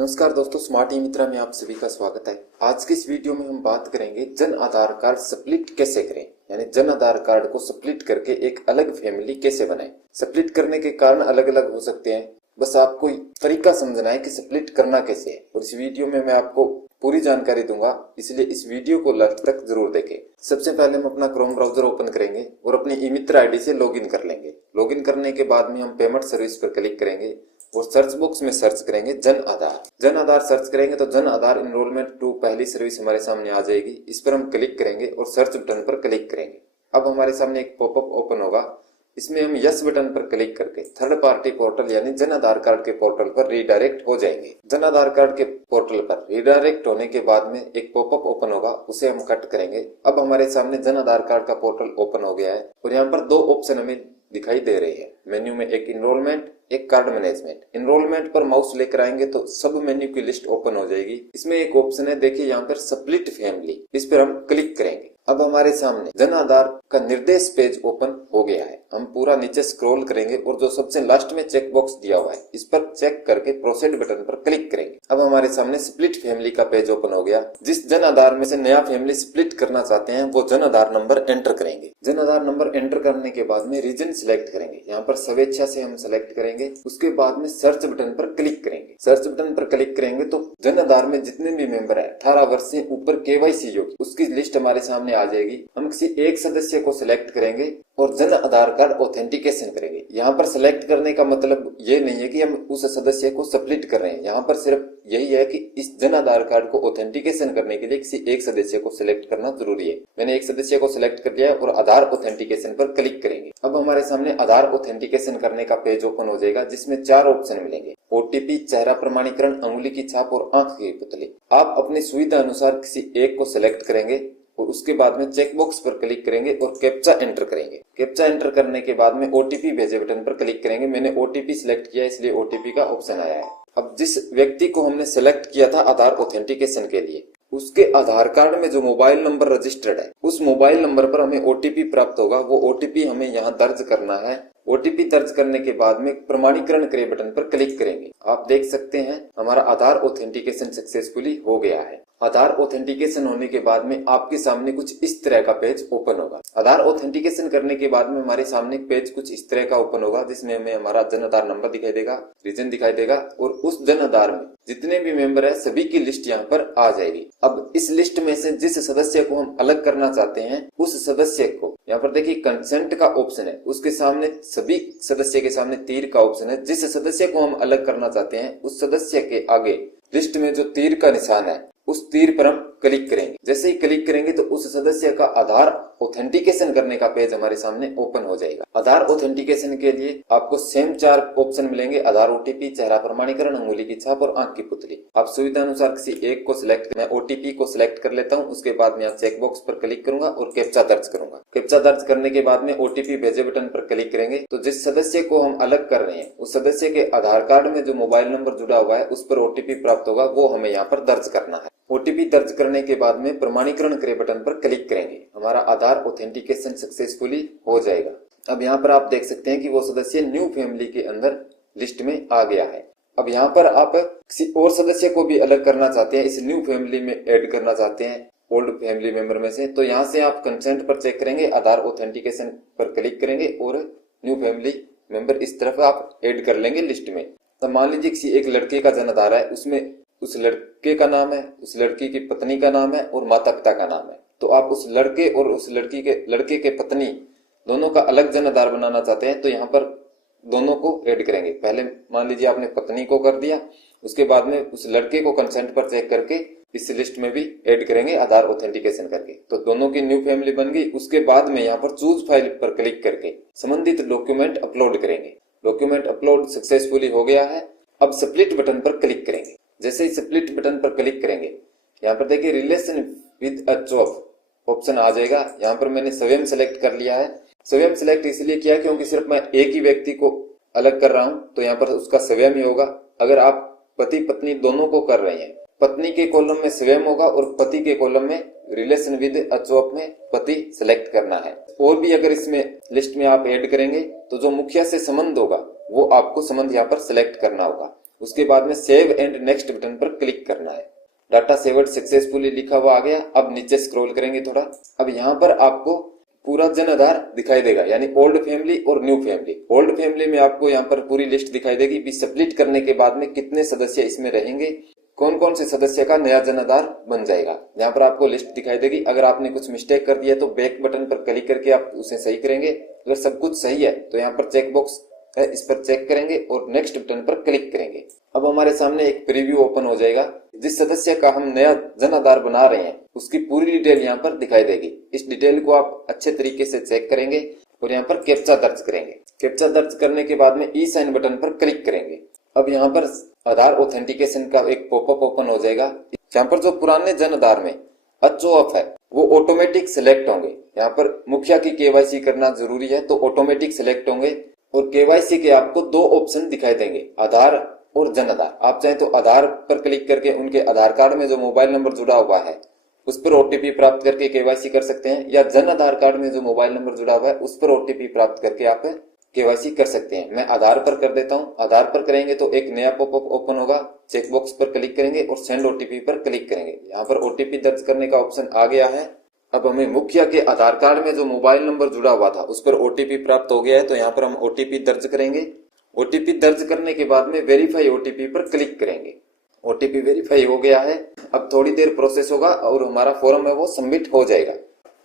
नमस्कार दोस्तों, स्मार्ट ई मित्रा में आप सभी का स्वागत है। आज के इस वीडियो में हम बात करेंगे जन आधार कार्ड स्प्लिट कैसे करें, यानी जन आधार कार्ड को स्प्लिट करके एक अलग फैमिली कैसे बनाएं। स्प्लिट करने के कारण अलग अलग हो सकते हैं, बस आपको तरीका समझना है कि स्प्लिट करना कैसे है। और इस वीडियो में मैं आपको पूरी जानकारी दूंगा, इसलिए इस वीडियो को लास्ट तक जरूर देखें। सबसे पहले हम अपना क्रोम ब्राउजर ओपन करेंगे और अपनी ई मित्रा आईडी से लॉगिन कर लेंगे। लॉगिन करने के बाद में हम पेमेंट सर्विस पर क्लिक करेंगे और सर्च बॉक्स में सर्च करेंगे जन आधार। जन आधार सर्च करेंगे तो जन आधार इनरोलमेंट टू पहली सर्विस हमारे सामने आ जाएगी। इस पर हम क्लिक करेंगे और सर्च बटन पर क्लिक करेंगे। अब हमारे सामने एक पॉपअप ओपन होगा, इसमें हम यस बटन पर क्लिक करके थर्ड पार्टी पोर्टल यानी जन आधार कार्ड के पोर्टल पर रीडायरेक्ट हो जाएंगे। जन आधार कार्ड के पोर्टल पर रीडायरेक्ट होने के बाद में एक पॉपअप ओपन होगा, उसे हम कट करेंगे। अब हमारे सामने जन आधार कार्ड का पोर्टल ओपन हो गया है और यहाँ पर दो ऑप्शन हमें दिखाई दे रही है मेन्यू में, एक इनरोलमेंट, एक कार्ड मैनेजमेंट। इनरोलमेंट पर माउस लेकर आएंगे तो सब मेन्यू की लिस्ट ओपन हो जाएगी। इसमें एक ऑप्शन है, देखिए यहाँ पर स्प्लिट फैमिली, इस पर हम क्लिक करेंगे। अब हमारे सामने जन आधार का निर्देश पेज ओपन हो गया है। हम पूरा नीचे स्क्रॉल करेंगे और जो सबसे लास्ट में चेक बॉक्स दिया हुआ है इस पर चेक करके प्रोसीड बटन पर क्लिक करेंगे। अब हमारे सामने स्प्लिट फैमिली का पेज ओपन हो गया। जिस जन आधार में से नया फैमिली स्प्लिट करना चाहते हैं वो जन आधार नंबर एंटर करेंगे। जन आधार नंबर एंटर करने के बाद में रीजन सिलेक्ट करेंगे, यहाँ पर स्वेच्छा से हम सिलेक्ट करेंगे। उसके बाद में सर्च बटन पर क्लिक करेंगे। सर्च बटन पर क्लिक करेंगे तो जन आधार में जितने भी मेंबर है 18 वर्ष से ऊपर केवाईसी योग्य, उसकी लिस्ट हमारे सामने आ जाएगी। हम किसी एक सदस्य को सिलेक्ट करेंगे और जन आधार कार्ड ऑथेंटिकेशन करेंगे। यहाँ पर सिलेक्ट करने का मतलब ये नहीं है कि हम उस सदस्य को स्प्लिट कर रहे हैं, यहाँ पर सिर्फ यही है कि इस जन आधार कार्ड को ऑथेंटिकेशन करने के लिए किसी एक सदस्य को सिलेक्ट करना जरूरी है। मैंने एक सदस्य को सिलेक्ट कर लिया और आधार ऑथेंटिकेशन पर क्लिक करेंगे। अब हमारे सामने आधार ऑथेंटिकेशन करने का पेज ओपन हो जाएगा, जिसमें 4 ऑप्शन मिलेंगे, ओटीपी, चेहरा प्रमाणीकरण, अंगुली की छाप और आंख की पुतली। आप अपनी सुविधा अनुसार किसी एक को सिलेक्ट करेंगे और उसके बाद में चेक बॉक्स पर क्लिक करेंगे और कैप्चा एंटर करेंगे। कैप्चा एंटर करने के बाद में ओटीपी भेजे बटन पर क्लिक करेंगे। मैंने ओटीपी सिलेक्ट किया इसलिए ओटीपी का ऑप्शन आया है। अब जिस व्यक्ति को हमने सिलेक्ट किया था आधार ऑथेंटिकेशन के लिए, उसके आधार कार्ड में जो मोबाइल नंबर रजिस्टर्ड है उस मोबाइल नंबर पर हमें ओटीपी प्राप्त होगा। वो ओटीपी हमें यहाँ दर्ज करना है। ओटीपी दर्ज करने के बाद में प्रमाणीकरण करे बटन पर क्लिक करेंगे। आप देख सकते हैं हमारा आधार ऑथेंटिकेशन सक्सेसफुली हो गया है। आधार ऑथेंटिकेशन होने के बाद में आपके सामने कुछ इस तरह का पेज ओपन होगा। आधार ऑथेंटिकेशन करने के बाद में हमारे सामने पेज कुछ इस तरह का ओपन होगा, जिसमें हमें हमारा जन आधार नंबर दिखाई देगा, रीजन दिखाई देगा और उस जन आधार में जितने भी मेंबर है सभी की लिस्ट यहाँ पर आ जाएगी। अब इस लिस्ट में से जिस सदस्य को हम अलग करना चाहते हैं उस सदस्य को, यहाँ पर देखिए कंसेंट का ऑप्शन है, उसके सामने सभी सदस्य के सामने तीर का ऑप्शन है। जिस सदस्य को हम अलग करना चाहते हैं उस सदस्य के आगे लिस्ट में जो तीर का निशान है उस तीर पर हम क्लिक करेंगे। जैसे ही क्लिक करेंगे तो उस सदस्य का आधार ऑथेंटिकेशन करने का पेज हमारे सामने ओपन हो जाएगा। आधार ऑथेंटिकेशन के लिए आपको सेम 4 ऑप्शन मिलेंगे, आधार ओटीपी, चेहरा प्रमाणीकरण, अंगुली की छाप और आंख की पुतली। आप सुविधा अनुसार किसी एक को सिलेक्ट, मैं ओटीपी को सिलेक्ट कर लेता हूँ। उसके बाद में चेक बॉक्स पर क्लिक करूंगा और कैप्चा दर्ज करूंगा। कैप्चा दर्ज करने के बाद में ओटीपी भेजे बटन पर क्लिक करेंगे तो जिस सदस्य को हम अलग कर रहे हैं उस सदस्य के आधार कार्ड में जो मोबाइल नंबर जुड़ा हुआ है उस पर ओटीपी प्राप्त होगा, वो हमें यहाँ पर दर्ज करना है। ओटीपी दर्ज करने के बाद में प्रमाणीकरण करे बटन पर क्लिक करेंगे। हमारा आधार ऑथेंटिकेशन सक्सेसफुली हो जाएगा। अब यहाँ पर आप देख सकते हैं कि वो सदस्य न्यू फैमिली के अंदर लिस्ट में आ गया है। अब यहाँ पर आप किसी और सदस्य को भी अलग करना चाहते हैं, इस न्यू फैमिली में ऐड करना चाहते हैं ओल्ड फैमिली मेंबर में से, तो यहाँ से आप कंसेंट पर चेक करेंगे, आधार ऑथेंटिकेशन पर क्लिक करेंगे और न्यू फैमिली मेंबर इस तरफ आप ऐड कर लेंगे लिस्ट में। तो मान लीजिए किसी एक लड़के का जन आधार है, उसमें उस लड़के का नाम है, उस लड़की की पत्नी का नाम है और माता पिता का नाम है। तो आप उस लड़के और उस लड़के के पत्नी दोनों का अलग जन आधार बनाना चाहते हैं तो यहाँ पर दोनों को ऐड करेंगे। पहले मान लीजिए आपने पत्नी को कर दिया, उसके बाद में उस लड़के को कंसेंट पर चेक करके इस लिस्ट में भी ऐड करेंगे आधार ऑथेंटिकेशन करके, तो दोनों की न्यू फैमिली बन गई। उसके बाद में यहाँ पर चूज फाइल पर क्लिक करके संबंधित डॉक्यूमेंट अपलोड करेंगे। डॉक्यूमेंट अपलोड सक्सेसफुली हो गया है। अब स्प्लिट बटन पर क्लिक करेंगे। जैसे ही स्प्लिट बटन पर क्लिक करेंगे यहाँ पर देखिए relation with a job option आ जाएगा। यहाँ पर मैंने स्वयं सेलेक्ट कर लिया है। स्वयं सेलेक्ट इसलिए किया क्योंकि सिर्फ मैं एक ही व्यक्ति को अलग कर रहा हूं तो यहाँ पर उसका स्वयं ही होगा। अगर आप पति पत्नी दोनों को कर रहे हैं, पत्नी के कॉलम में स्वयं होगा और पति के कॉलम में रिलेशन विद अ जॉब में पति सेलेक्ट करना है। और भी अगर इसमें लिस्ट में आप ऐड करेंगे तो जो मुखिया से संबंध होगा वो आपको संबंध यहाँ पर सिलेक्ट करना होगा। उसके बाद में सेव एंड नेक्स्ट बटन पर क्लिक करना है। डाटा सेवर्ड सक्सेसफुली लिखा हुआ आ गया। अब नीचे स्क्रॉल करेंगे थोड़ा। अब यहाँ पर आपको पूरा जन आधार दिखाई देगा, यानी ओल्ड फैमिली और न्यू फैमिली। ओल्ड फैमिली में आपको यहाँ पर पूरी लिस्ट दिखाई देगी भी स्प्लिट करने के बाद में कितने सदस्य इसमें रहेंगे, कौन कौन से सदस्य का नया जन आधार बन जाएगा। यहाँ पर आपको लिस्ट दिखाई देगी। अगर आपने कुछ मिस्टेक कर दिया तो बैक बटन पर क्लिक करके आप उसे सही करेंगे। अगर सब कुछ सही है तो यहाँ पर चेक बॉक्स है, इस पर चेक करेंगे और नेक्स्ट बटन पर क्लिक करेंगे। अब हमारे सामने एक प्रीव्यू ओपन हो जाएगा। जिस सदस्य का हम नया जन आधार बना रहे हैं उसकी पूरी डिटेल यहाँ पर दिखाई देगी। इस डिटेल को आप अच्छे तरीके से चेक करेंगे और यहाँ पर कैप्चा दर्ज करेंगे। कैप्चा दर्ज करने के बाद में ई साइन बटन पर क्लिक करेंगे। अब यहाँ पर आधार ऑथेंटिकेशन का एक पॉपअप ओपन हो जाएगा। यहाँ पर जो पुराने जन आधार में HOF है वो ऑटोमेटिक सिलेक्ट होंगे। यहाँ पर मुखिया की KYC करना जरूरी है तो ऑटोमेटिक सिलेक्ट होंगे और KYC के आपको दो ऑप्शन दिखाई देंगे, आधार और जन आधार। आप चाहे तो आधार पर क्लिक करके उनके आधार कार्ड में जो मोबाइल नंबर जुड़ा हुआ है उस पर OTP प्राप्त करके KYC कर सकते हैं, या जन आधार कार्ड में जो मोबाइल नंबर जुड़ा हुआ है उस पर OTP प्राप्त करके आप KYC कर सकते हैं। मैं आधार पर कर देता हूं। आधार पर करेंगे तो एक नया पॉपअप ओपन होगा। चेक बॉक्स पर क्लिक करेंगे और सेंड OTP पर क्लिक करेंगे। यहाँ पर OTP दर्ज करने का ऑप्शन आ गया है। अब हमें मुखिया के आधार कार्ड में जो मोबाइल नंबर जुड़ा हुआ था उस पर OTP प्राप्त हो गया है, तो यहाँ पर हम OTP दर्ज करेंगे। OTP दर्ज करने के बाद में वेरीफाई OTP पर क्लिक करेंगे। OTP वेरीफाई हो गया है। अब थोड़ी देर प्रोसेस होगा और हमारा फॉर्म है वो सबमिट हो जाएगा।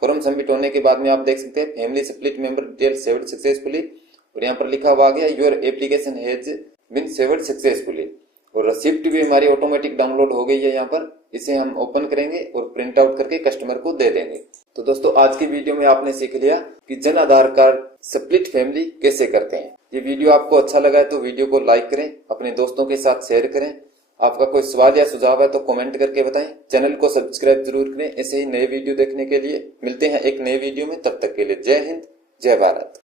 फॉर्म सबमिट होने के बाद में आप देख सकते हैं family split member detail saved successfully, और यहाँ पर लिखा हुआ गया your application has been saved successfully, और रिसिप्ट भी हमारी ऑटोमेटिक डाउनलोड हो गई है। यहाँ पर इसे हम ओपन करेंगे और प्रिंट आउट करके कस्टमर को दे देंगे। तो दोस्तों आज की वीडियो में आपने सीख लिया कि Jan Aadhaar card split family कैसे करते हैं। ये वीडियो आपको अच्छा लगा है तो वीडियो को लाइक करें, अपने दोस्तों के साथ शेयर करें। आपका कोई सवाल या सुझाव है तो कमेंट करके बताएं। चैनल को सब्सक्राइब जरूर करें। ऐसे ही नए वीडियो देखने के लिए मिलते हैं एक नए वीडियो में। तब तक के लिए जय हिंद, जय भारत।